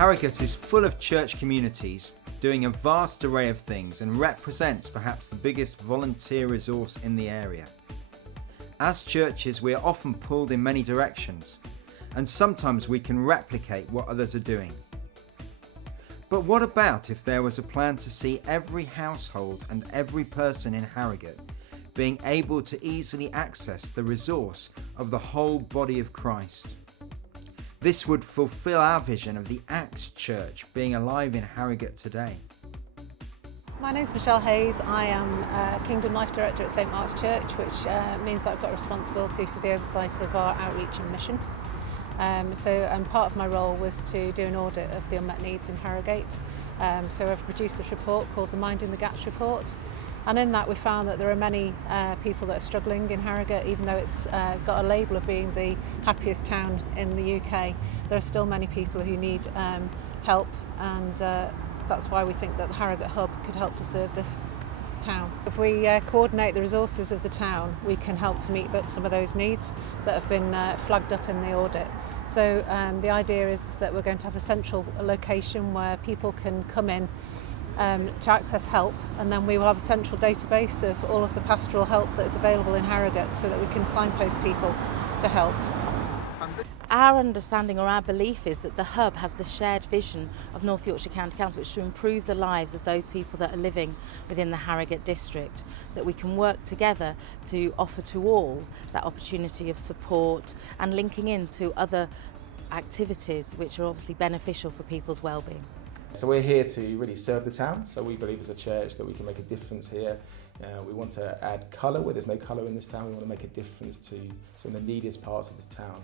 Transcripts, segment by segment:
Harrogate is full of church communities doing a vast array of things and represents perhaps the biggest volunteer resource in the area. As churches, we are often pulled in many directions, and sometimes we can replicate what others are doing. But what about if there was a plan to see every household and every person in Harrogate being able to easily access the resource of the whole body of Christ? This would fulfill our vision of the Acts Church being alive in Harrogate today. My name's Michelle Hayes. I am Kingdom Life Director at St Mark's Church, which means that I've got responsibility for the oversight of our outreach and mission. Part of my role was to do an audit of the unmet needs in Harrogate. So I've produced this report called the Minding the Gaps report. And in that we found that there are many people that are struggling in Harrogate. Even though it's got a label of being the happiest town in the UK, there are still many people who need help, and that's why we think that the Harrogate Hub could help to serve this town. If we coordinate the resources of the town, we can help to meet some of those needs that have been flagged up in the audit. So the idea is that we're going to have a central location where people can come in to access help, and then we will have a central database of all of the pastoral help that is available in Harrogate so that we can signpost people to help. Our understanding or our belief is that the Hub has the shared vision of North Yorkshire County Council, which is to improve the lives of those people that are living within the Harrogate district, that we can work together to offer to all that opportunity of support and linking into other activities which are obviously beneficial for people's well-being. So we're here to really serve the town, so we believe as a church that we can make a difference here. We want to add colour where there's no colour in this town. We want to make a difference to some of the neediest parts of this town.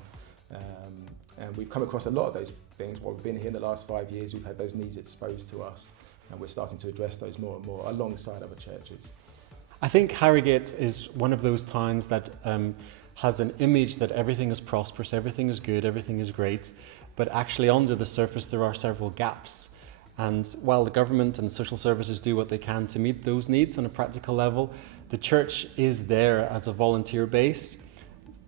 And we've come across a lot of those things. While we've been here in the last 5 years, we've had those needs exposed to us, and we're starting to address those more and more alongside other churches. I think Harrogate is one of those towns that has an image that everything is prosperous, everything is good, everything is great, but actually under the surface there are several gaps. And while the government and social services do what they can to meet those needs on a practical level, the church is there as a volunteer base,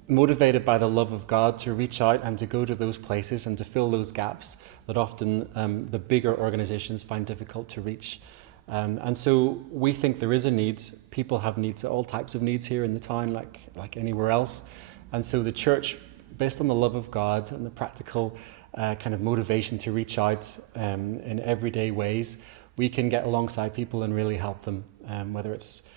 motivated by the love of God to reach out and to go to those places and to fill those gaps that often the bigger organisations find difficult to reach. And so we think there is a need. People have needs, all types of needs here in the town, like anywhere else. And so the church, based on the love of God and the practical kind of motivation to reach out in everyday ways, we can get alongside people and really help them, whether it's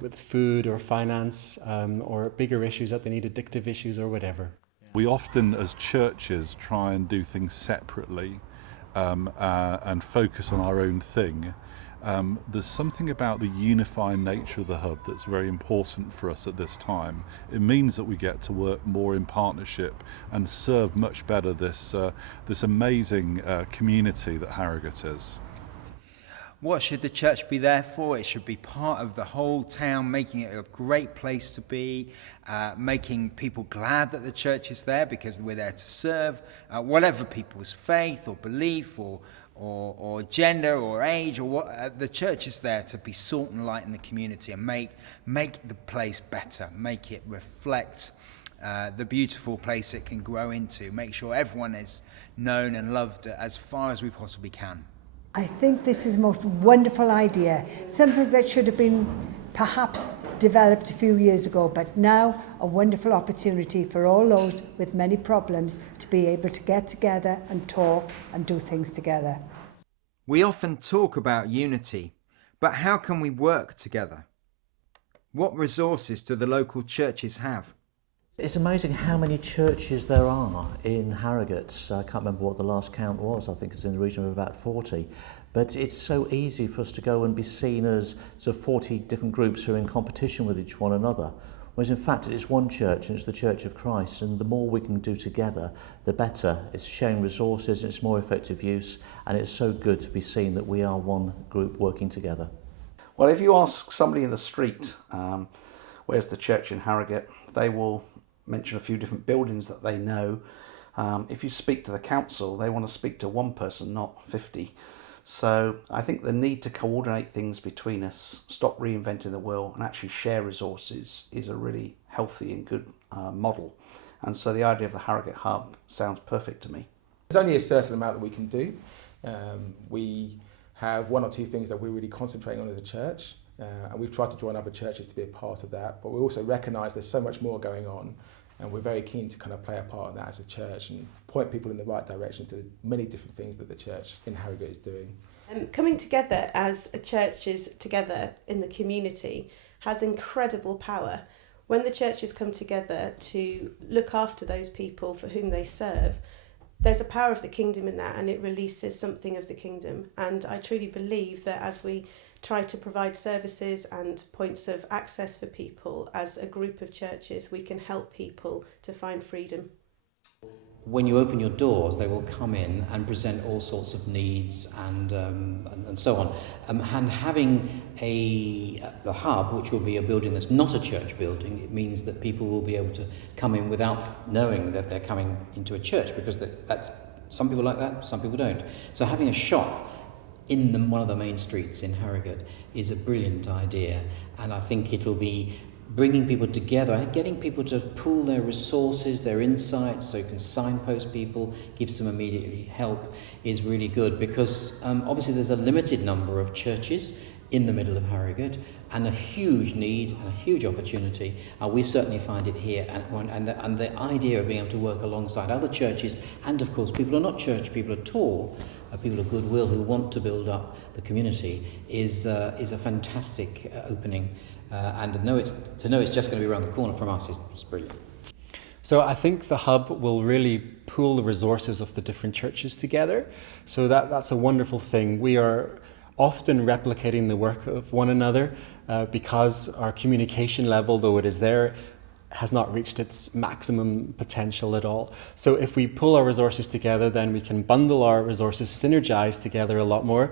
with food or finance or bigger issues that they need, addictive issues or whatever. We often as churches try and do things separately and focus on our own thing. There's something about the unifying nature of the Hub that's very important for us at this time. It means that we get to work more in partnership and serve much better this amazing community that Harrogate is. What should the church be there for? It should be part of the whole town, making it a great place to be, making people glad that the church is there because we're there to serve, whatever people's faith or belief or gender or age or what. The church is there to be salt and light in the community and make the place better, make it reflect the beautiful place it can grow into, make sure everyone is known and loved as far as we possibly can. I think this is the most wonderful idea, something that should have been perhaps developed a few years ago, but now a wonderful opportunity for all those with many problems to be able to get together and talk and do things together. We often talk about unity, but how can we work together? What resources do the local churches have? It's amazing how many churches there are in Harrogate. I can't remember what the last count was. I think it's in the region of about 40. But it's so easy for us to go and be seen as sort of 40 different groups who are in competition with each one another. Whereas in fact it's one church and it's the Church of Christ, and the more we can do together, the better. It's sharing resources, it's more effective use, and it's so good to be seen that we are one group working together. Well, if you ask somebody in the street, where's the church in Harrogate, they will mention a few different buildings that they know. If you speak to the council, they want to speak to one person, not 50. So I think the need to coordinate things between us, stop reinventing the wheel and actually share resources is a really healthy and good model. And so the idea of the Harrogate Hub sounds perfect to me. There's only a certain amount that we can do. We have one or two things that we're really concentrating on as a church, and we've tried to join other churches to be a part of that, but we also recognise there's so much more going on, and we're very keen to kind of play a part in that as a church and point people in the right direction to the many different things that the church in Harrogate is doing. Coming together as churches together in the community has incredible power. When the churches come together to look after those people for whom they serve, there's a power of the kingdom in that, and it releases something of the kingdom. And I truly believe that as we try to provide services and points of access for people as a group of churches, we can help people to find freedom. When you open your doors, they will come in and present all sorts of needs and so on. And having a hub, which will be a building that's not a church building, it means that people will be able to come in without knowing that they're coming into a church, because that's, some people like that, some people don't. So having a shop in one of the main streets in Harrogate is a brilliant idea, and I think it'll be bringing people together, getting people to pool their resources, their insights, so you can signpost people, give some immediate help, is really good, because obviously there's a limited number of churches in the middle of Harrogate, and a huge need and a huge opportunity. We certainly find it here, and the idea of being able to work alongside other churches, and of course people who are not church people at all, people of goodwill who want to build up the community, is a fantastic opening. And to know it's just going to be around the corner from us is brilliant. So I think the hub will really pool the resources of the different churches together. So that's a wonderful thing. We are often replicating the work of one another because our communication level, though it is there, has not reached its maximum potential at all. So if we pull our resources together, then we can bundle our resources, synergize together a lot more.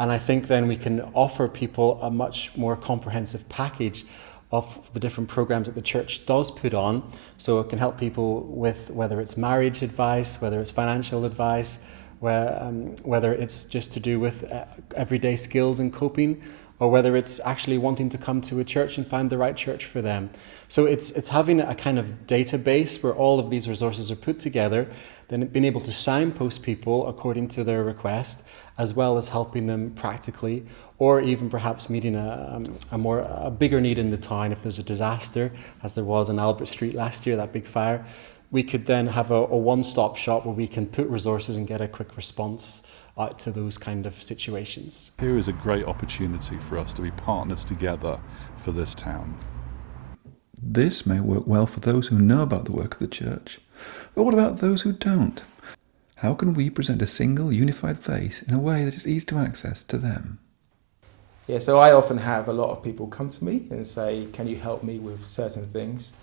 And I think then we can offer people a much more comprehensive package of the different programs that the church does put on. So it can help people with whether it's marriage advice, whether it's financial advice, whether it's just to do with everyday skills and coping, or whether it's actually wanting to come to a church and find the right church for them. So it's having a kind of database where all of these resources are put together, then being able to signpost people according to their request, as well as helping them practically, or even perhaps meeting a bigger need in the town. If there's a disaster, as there was on Albert Street last year, that big fire, we could then have a one-stop shop where we can put resources and get a quick response out to those kind of situations. Here is a great opportunity for us to be partners together for this town. This may work well for those who know about the work of the church, but what about those who don't? How can we present a single, unified face in a way that is easy to access to them? Yeah, so I often have a lot of people come to me and say, can you help me with certain things?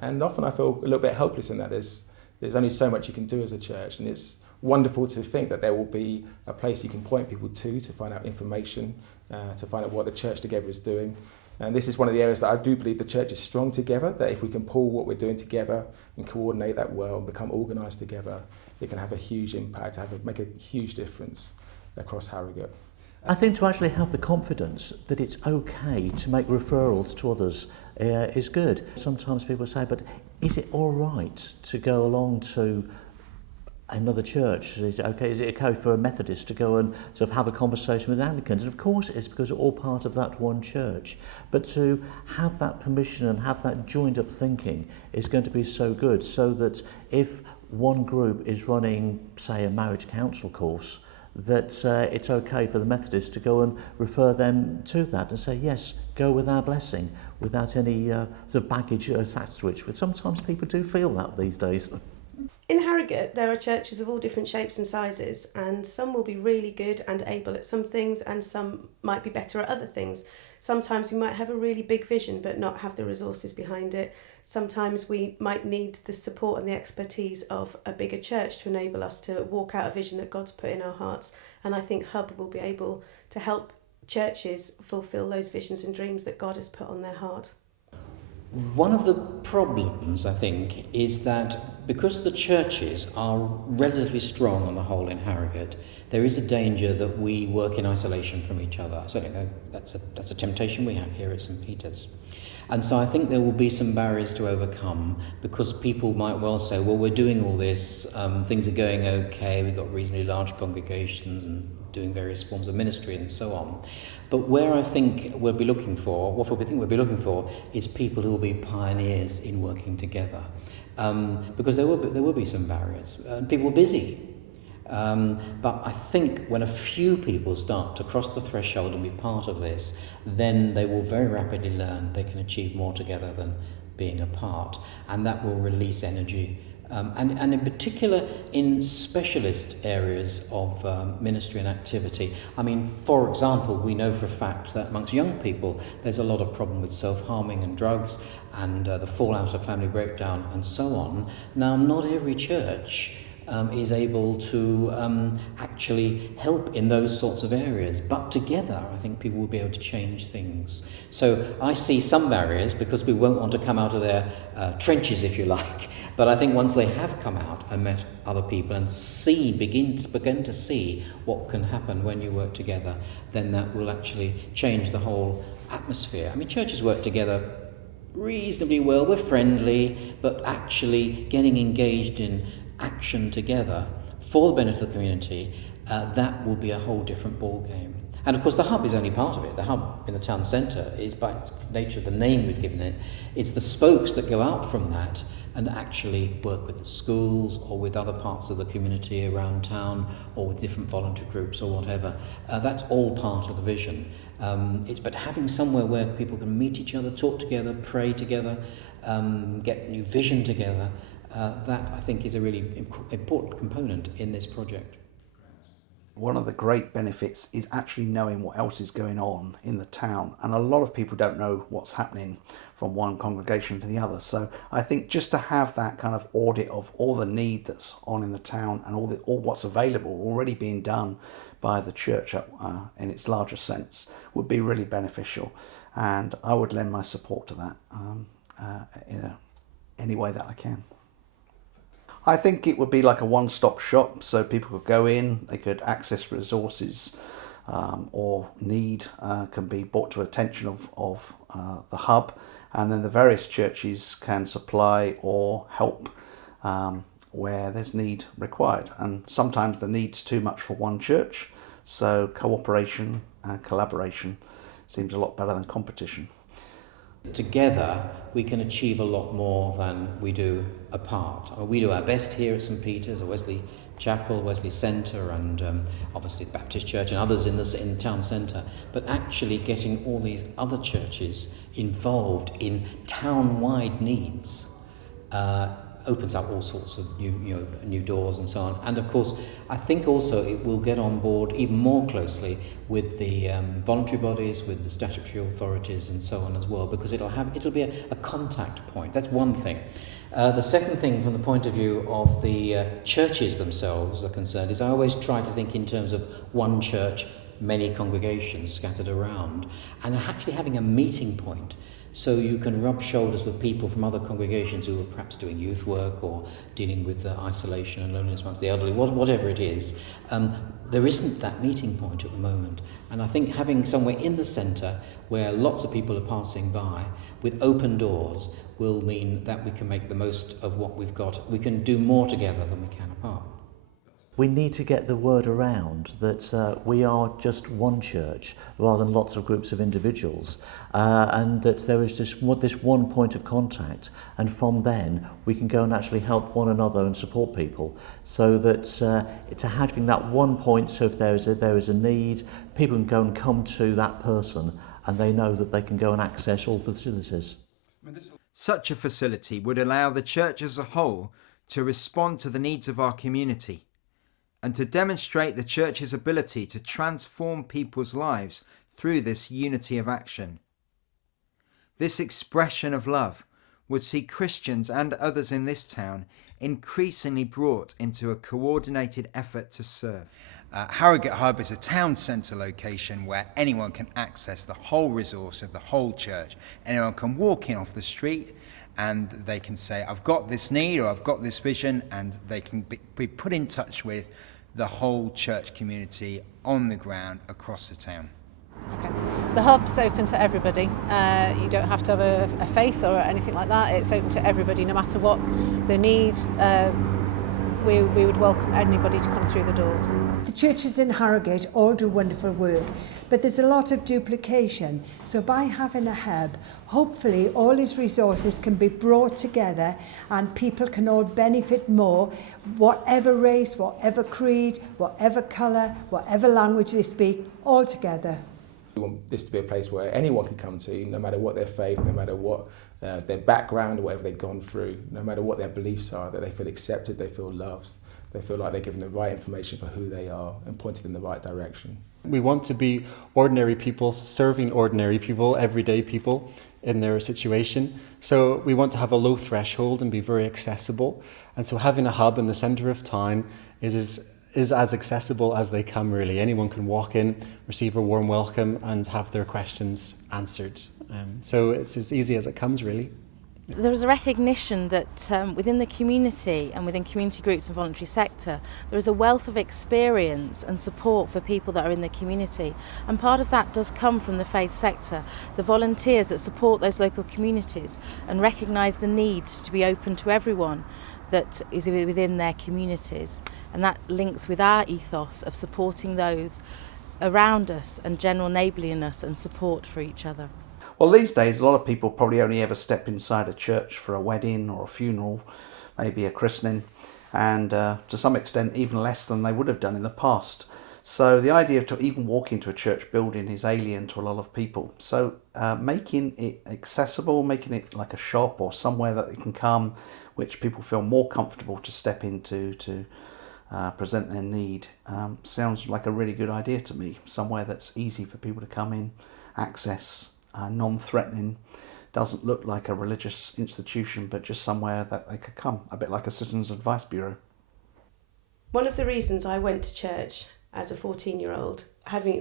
And often I feel a little bit helpless in that. There's only so much you can do as a church, and it's wonderful to think that there will be a place you can point people to find out information, to find out what the church together is doing. And this is one of the areas that I do believe the church is strong together, that if we can pull what we're doing together and coordinate that well and become organised together, it can have a huge impact, make a huge difference across Harrogate. I think to actually have the confidence that it's okay to make referrals to others is good. Sometimes people say, but is it all right to go along to another church? Is it okay for a Methodist to go and sort of have a conversation with Anglicans? And of course it is, because we're all part of that one church. But to have that permission and have that joined up thinking is going to be so good, so that if one group is running, say, a marriage counsel course, that it's okay for the Methodists to go and refer them to that and say, yes, go with our blessing, without any sort of baggage attached to it. But sometimes people do feel that these days. In Harrogate, there are churches of all different shapes and sizes, and some will be really good and able at some things, and some might be better at other things. Sometimes we might have a really big vision but not have the resources behind it. Sometimes we might need the support and the expertise of a bigger church to enable us to walk out a vision that God's put in our hearts. And I think Hub will be able to help churches fulfil those visions and dreams that God has put on their heart. One of the problems, I think, is that because the churches are relatively strong on the whole in Harrogate, there is a danger that we work in isolation from each other. Certainly that's a temptation we have here at St Peter's. And so I think there will be some barriers to overcome, because people might well say, well, we're doing all this, things are going okay, we've got reasonably large congregations and doing various forms of ministry and so on. But where I think we'll be looking for, what we think we'll be looking for, is people who will be pioneers in working together. Because there will be some barriers, and people are busy. But I think when a few people start to cross the threshold and be part of this, then they will very rapidly learn they can achieve more together than being apart, and that will release energy. And in particular in specialist areas of ministry and activity. I mean, for example, we know for a fact that amongst young people there's a lot of problem with self-harming and drugs and the fallout of family breakdown and so on. Now, not every church is able to actually help in those sorts of areas. But together, I think people will be able to change things. So I see some barriers because we won't want to come out of their trenches, if you like. But I think once they have come out and met other people and begin to see what can happen when you work together, then that will actually change the whole atmosphere. I mean, churches work together reasonably well. We're friendly, but actually getting engaged in action together for the benefit of the community, that will be a whole different ball game. And of course the hub is only part of it. The hub in the town centre is, by its nature of the name we've given it, it's the spokes that go out from that and actually work with the schools or with other parts of the community around town or with different volunteer groups or whatever. That's all part of the vision. But having somewhere where people can meet each other, talk together, pray together, get new vision together, that I think is a really important component in this project. One of the great benefits is actually knowing what else is going on in the town, and a lot of people don't know what's happening from one congregation to the other. So I think just to have that kind of audit of all the need that's on in the town and all what's available already being done by the church in its larger sense would be really beneficial, and I would lend my support to that in any way that I can. I think it would be like a one-stop shop, so people could go in, they could access resources or need can be brought to attention of the hub, and then the various churches can supply or help where there's need required. And sometimes the need's too much for one church, so cooperation and collaboration seems a lot better than competition. Together we can achieve a lot more than we do apart. We do our best here at St Peter's or Wesley Chapel, Wesley Centre, and obviously Baptist Church and others in the town centre, but actually getting all these other churches involved in town-wide needs opens up all sorts of new doors and so on. And of course, I think also it will get on board even more closely with the voluntary bodies, with the statutory authorities and so on as well, because it'll be a contact point. That's one thing. The second thing, from the point of view of the churches themselves are concerned, is I always try to think in terms of one church, many congregations scattered around, and actually having a meeting point. So you can rub shoulders with people from other congregations who are perhaps doing youth work or dealing with isolation and loneliness amongst the elderly, whatever it is. There isn't that meeting point at the moment. And I think having somewhere in the centre where lots of people are passing by with open doors will mean that we can make the most of what we've got. We can do more together than we can apart. We need to get the word around that we are just one church rather than lots of groups of individuals, and that there is this one point of contact, and from then we can go and actually help one another and support people, so that to having that one point, so if there is a need, people can go and come to that person and they know that they can go and access all facilities. Such a facility would allow the church as a whole to respond to the needs of our community, and to demonstrate the church's ability to transform people's lives through this unity of action. This expression of love would see Christians and others in this town increasingly brought into a coordinated effort to serve. Harrogate Hub is a town centre location where anyone can access the whole resource of the whole church. Anyone can walk in off the street and they can say, I've got this need or I've got this vision, and they can be put in touch with the whole church community on the ground across the town. Okay. The hub's open to everybody. You don't have to have a faith or anything like that. It's open to everybody, no matter what the need. We would welcome anybody to come through the doors. The churches in Harrogate all do wonderful work, but there's a lot of duplication. So by having a hub, hopefully all these resources can be brought together and people can all benefit more, whatever race, whatever creed, whatever colour, whatever language they speak, all together. We want this to be a place where anyone can come to, no matter what their faith, no matter what their background or whatever they've gone through, no matter what their beliefs are, that they feel accepted, they feel loved, they feel like they're given the right information for who they are and pointed in the right direction. We want to be ordinary people serving ordinary people, everyday people in their situation. So we want to have a low threshold and be very accessible. And so having a hub in the centre of town is as accessible as they come, really. Anyone can walk in, receive a warm welcome and have their questions answered. So it's as easy as it comes, really. There is a recognition that within the community and within community groups and voluntary sector, there is a wealth of experience and support for people that are in the community. And part of that does come from the faith sector, the volunteers that support those local communities and recognise the need to be open to everyone that is within their communities. And that links with our ethos of supporting those around us and general neighbourliness and support for each other. Well, these days a lot of people probably only ever step inside a church for a wedding or a funeral, maybe a christening, and to some extent even less than they would have done in the past. So the idea of to even walk into a church building is alien to a lot of people. So making it accessible, making it like a shop or somewhere that they can come, which people feel more comfortable to step into to present their need, sounds like a really good idea to me. Somewhere that's easy for people to come in, access, non-threatening, doesn't look like a religious institution, but just somewhere that they could come, a bit like a Citizens Advice Bureau. One of the reasons I went to church as a 14-year-old,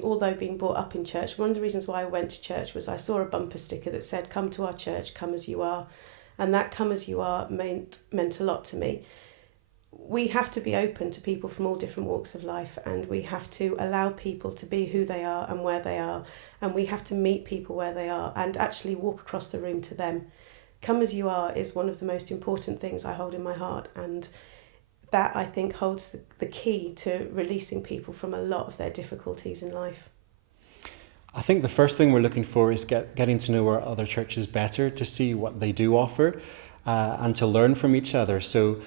although being brought up in church, one of the reasons why I went to church was I saw a bumper sticker that said, "Come to our church, come as you are." And that "come as you are" meant a lot to me. We have to be open to people from all different walks of life, and we have to allow people to be who they are and where they are, and we have to meet people where they are and actually walk across the room to them. Come as you are is one of the most important things I hold in my heart, and that, I think, holds the key to releasing people from a lot of their difficulties in life. I think the first thing we're looking for is getting to know our other churches better, to see what they do offer and to learn from each other. So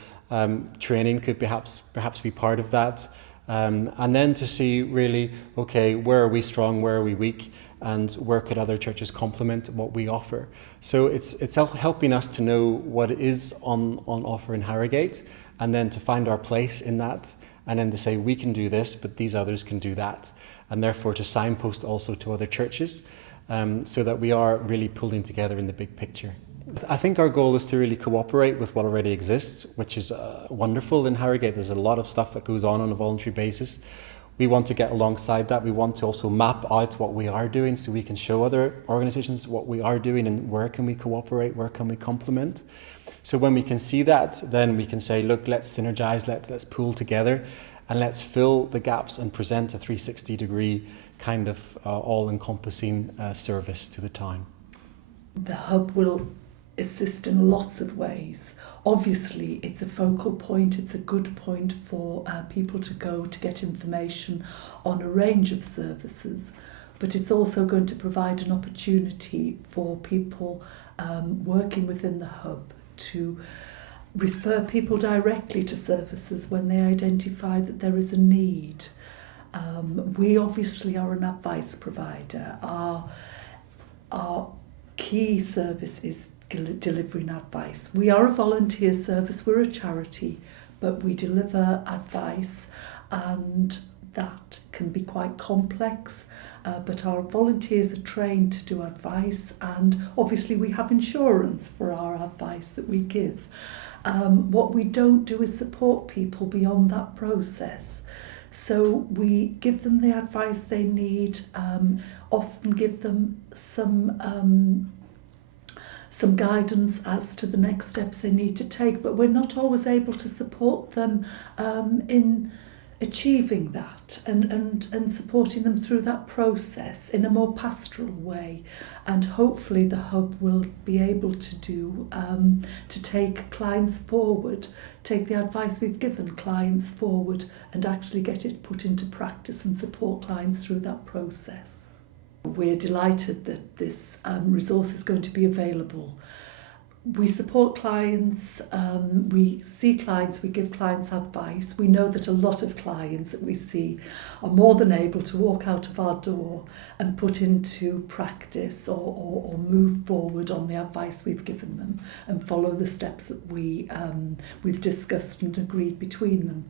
training could perhaps be part of that. And then to see really, okay, where are we strong, where are we weak, and where could other churches complement what we offer. So it's helping us to know what is on offer in Harrogate, and then to find our place in that, and then to say we can do this, but these others can do that, and therefore to signpost also to other churches, so that we are really pulling together in the big picture. I think our goal is to really cooperate with what already exists, which is wonderful in Harrogate. There's a lot of stuff that goes on a voluntary basis. We want to get alongside that. We want to also map out what we are doing so we can show other organisations what we are doing and where can we cooperate, where can we complement. So when we can see that, then we can say, look, let's synergise, let's pool together and let's fill the gaps and present a 360-degree kind of all-encompassing service to the town. The hub will assist in lots of ways. Obviously, it's a focal point, it's a good point for people to go to get information on a range of services, but it's also going to provide an opportunity for people working within the hub to refer people directly to services when they identify that there is a need. We obviously are an advice provider. Our key service is delivering advice. We are a volunteer service, we're a charity, but we deliver advice, and that can be quite complex, but our volunteers are trained to do advice, and obviously we have insurance for our advice that we give. What we don't do is support people beyond that process. So we give them the advice they need, often give them some guidance as to the next steps they need to take, but we're not always able to support them in achieving that and supporting them through that process in a more pastoral way. And hopefully the hub will be able to do to take clients forward, take the advice we've given clients forward and actually get it put into practice and support clients through that process. We're delighted that this resource is going to be available. We support clients, we see clients, we give clients advice. We know that a lot of clients that we see are more than able to walk out of our door and put into practice or move forward on the advice we've given them and follow the steps that we've discussed and agreed between them.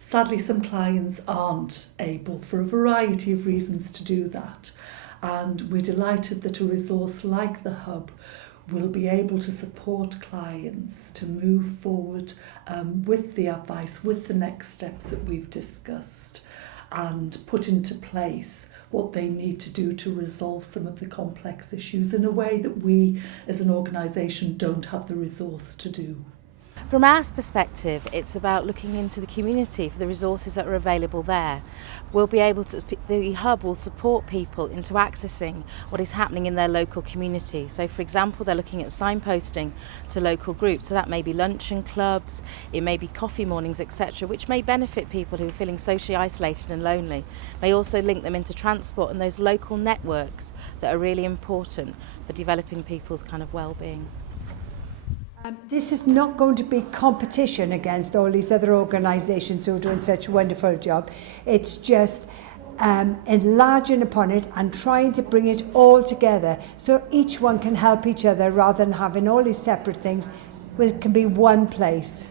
Sadly, some clients aren't able for a variety of reasons to do that. And we're delighted that a resource like the Hub will be able to support clients to move forward with the advice, with the next steps that we've discussed, and put into place what they need to do to resolve some of the complex issues in a way that we as an organisation don't have the resource to do. From our perspective, it's about looking into the community for the resources that are available there. We'll be able to, the hub will support people into accessing what is happening in their local community. So for example, they're looking at signposting to local groups. So that may be luncheon clubs, it may be coffee mornings, etc., which may benefit people who are feeling socially isolated and lonely. May also link them into transport and those local networks that are really important for developing people's kind of well-being. This is not going to be competition against all these other organisations who are doing such a wonderful job. It's just enlarging upon it and trying to bring it all together so each one can help each other rather than having all these separate things, it can be one place.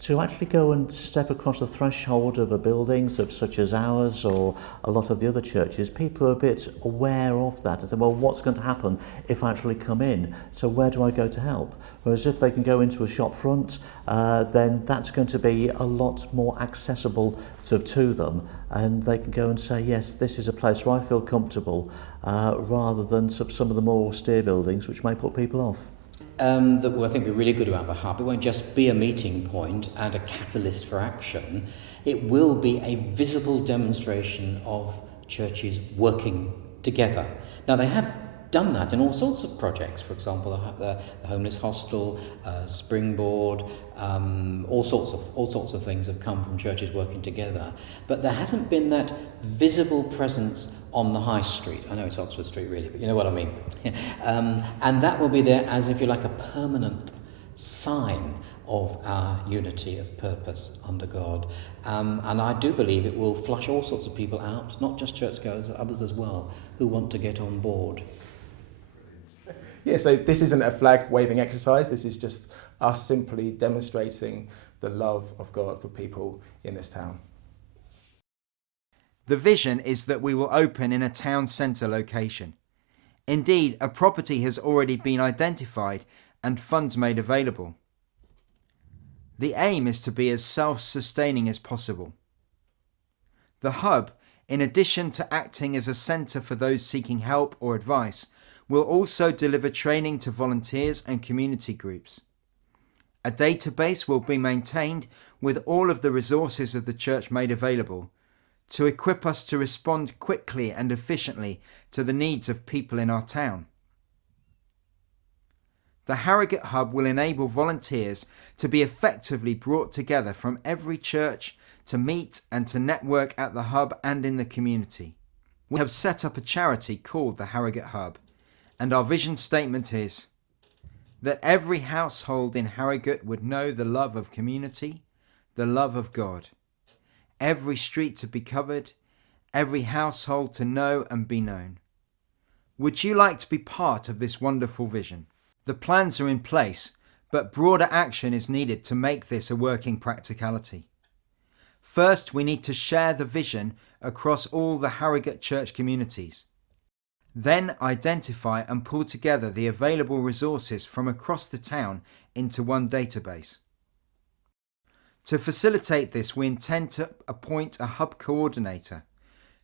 To actually go and step across the threshold of a building such as ours or a lot of the other churches, people are a bit aware of that and say, well, what's going to happen if I actually come in? So where do I go to help? Whereas if they can go into a shop front, then that's going to be a lot more accessible to them, and they can go and say, yes, this is a place where I feel comfortable, rather than some of the more austere buildings which may put people off. That I think we're really good about the hub. It won't just be a meeting point and a catalyst for action. It will be a visible demonstration of churches working together. Now, they have done that in all sorts of projects. For example, the homeless hostel, Springboard, all sorts of things have come from churches working together. But there hasn't been that visible presence on the high street. I know it's Oxford Street really, but you know what I mean. And that will be there as, if you like, a permanent sign of our unity of purpose under God. And I do believe it will flush all sorts of people out, not just churchgoers, others as well, who want to get on board. Yeah, so this isn't a flag waving exercise. This is just us simply demonstrating the love of God for people in this town. The vision is that we will open in a town centre location. Indeed, a property has already been identified and funds made available. The aim is to be as self-sustaining as possible. The hub, in addition to acting as a centre for those seeking help or advice, will also deliver training to volunteers and community groups. A database will be maintained with all of the resources of the church made available to equip us to respond quickly and efficiently to the needs of people in our town. The Harrogate Hub will enable volunteers to be effectively brought together from every church to meet and to network at the hub and in the community. We have set up a charity called the Harrogate Hub, and our vision statement is that every household in Harrogate would know the love of community, the love of God. Every street to be covered, every household to know and be known. Would you like to be part of this wonderful vision? The plans are in place, but broader action is needed to make this a working practicality. First, we need to share the vision across all the Harrogate church communities. Then identify and pull together the available resources from across the town into one database. To facilitate this, we intend to appoint a hub coordinator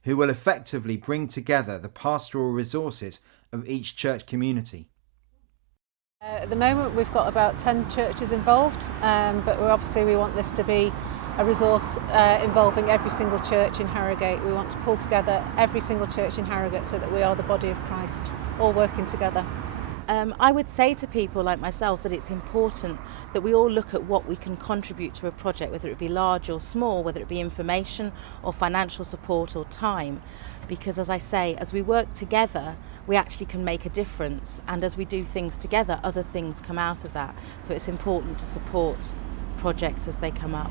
who will effectively bring together the pastoral resources of each church community. At the moment we've got about 10 churches involved, but we want this to be a resource involving every single church in Harrogate. We want to pull together every single church in Harrogate so that we are the body of Christ, all working together. I would say to people like myself that it's important that we all look at what we can contribute to a project, whether it be large or small, whether it be information or financial support or time. Because as I say, as we work together, we actually can make a difference. And as we do things together, other things come out of that. So it's important to support projects as they come up.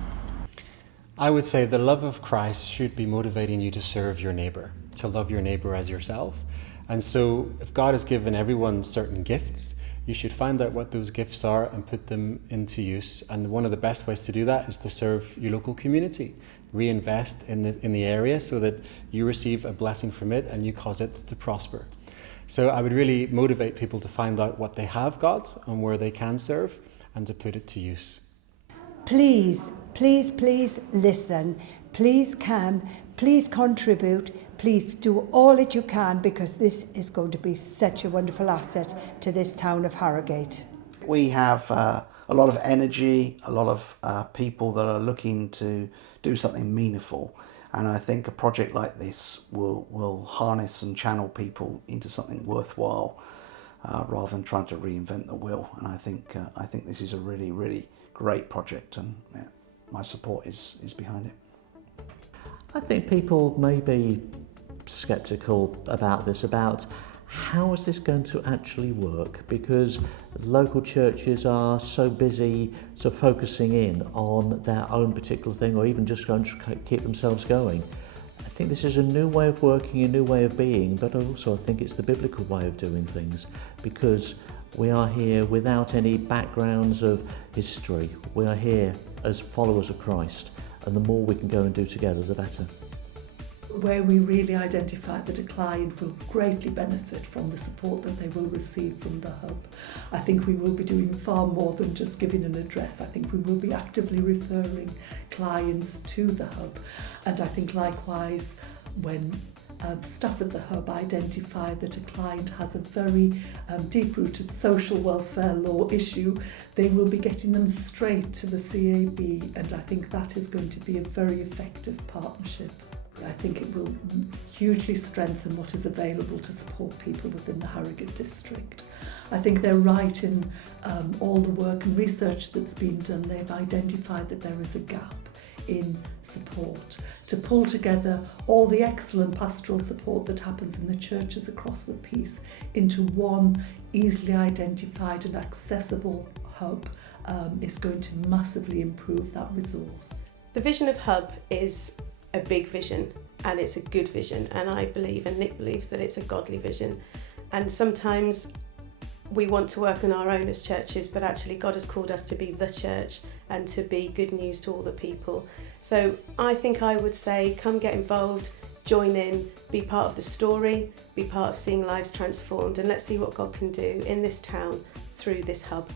I would say the love of Christ should be motivating you to serve your neighbour, to love your neighbour as yourself. And so if God has given everyone certain gifts, you should find out what those gifts are and put them into use. And one of the best ways to do that is to serve your local community. Reinvest in the area so that you receive a blessing from it and you cause it to prosper. So I would really motivate people to find out what they have got and where they can serve and to put it to use. Please, please, please listen. Please come. Please contribute. Please do all that you can, because this is going to be such a wonderful asset to this town of Harrogate. We have a lot of energy, a lot of people that are looking to do something meaningful. And I think a project like this will harness and channel people into something worthwhile rather than trying to reinvent the wheel. And I think this is a really, really great project, and my support is behind it. I think people may be sceptical about this, about how is this going to actually work, because local churches are so busy focusing in on their own particular thing, or even just going to keep themselves going. I think this is a new way of working, a new way of being, but also I think it's the biblical way of doing things, because we are here without any backgrounds of history. We are here as followers of Christ, and the more we can go and do together, the better. Where we really identify that a client will greatly benefit from the support that they will receive from the hub. I think we will be doing far more than just giving an address. I think we will be actively referring clients to the hub. And I think likewise, when staff at the hub identify that a client has a very deep-rooted social welfare law issue, they will be getting them straight to the CAB, and I think that is going to be a very effective partnership. I think it will hugely strengthen what is available to support people within the Harrogate district. I think they're right in all the work and research that's been done. They've identified that there is a gap in support to pull together all the excellent pastoral support that happens in the churches across the piece into one easily identified and accessible hub is going to massively improve that resource. The vision of Hub is a big vision, and it's a good vision, and I believe, and Nick believes, that it's a godly vision. And sometimes we want to work on our own as churches, but actually God has called us to be the church and to be good news to all the people. So I think I would say, come get involved, join in, be part of the story, be part of seeing lives transformed, and let's see what God can do in this town through this hub.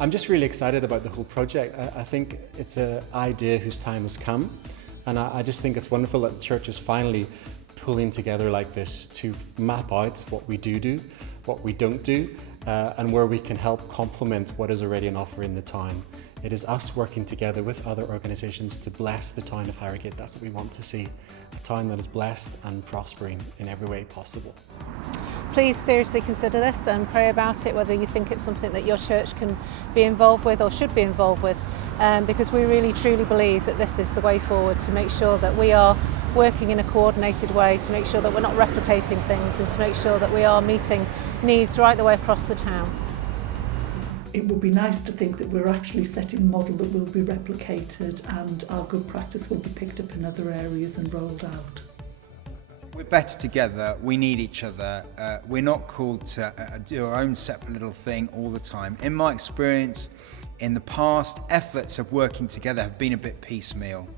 I'm just really excited about the whole project. I think it's an idea whose time has come. And I just think it's wonderful that the church is finally pulling together like this to map out what we do, what we don't do, and where we can help complement what is already an offer in the town. It is us working together with other organisations to bless the town of Harrogate. That's what we want to see, a town that is blessed and prospering in every way possible. Please seriously consider this and pray about it, whether you think it's something that your church can be involved with or should be involved with, because we really truly believe that this is the way forward to make sure that we are working in a coordinated way, to make sure that we're not replicating things, and to make sure that we are meeting needs right the way across the town. It would be nice to think that we're actually setting a model that will be replicated, and our good practice will be picked up in other areas and rolled out. We're better together, we need each other. We're not called to do our own separate little thing all the time. In my experience, in the past, efforts of working together have been a bit piecemeal.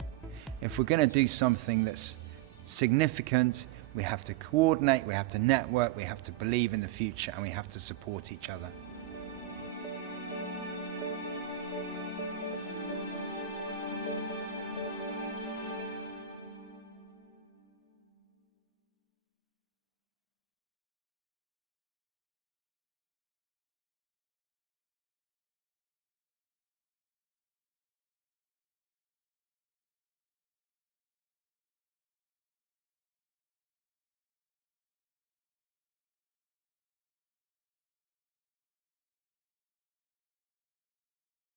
If we're going to do something that's significant, we have to coordinate, we have to network, we have to believe in the future, and we have to support each other.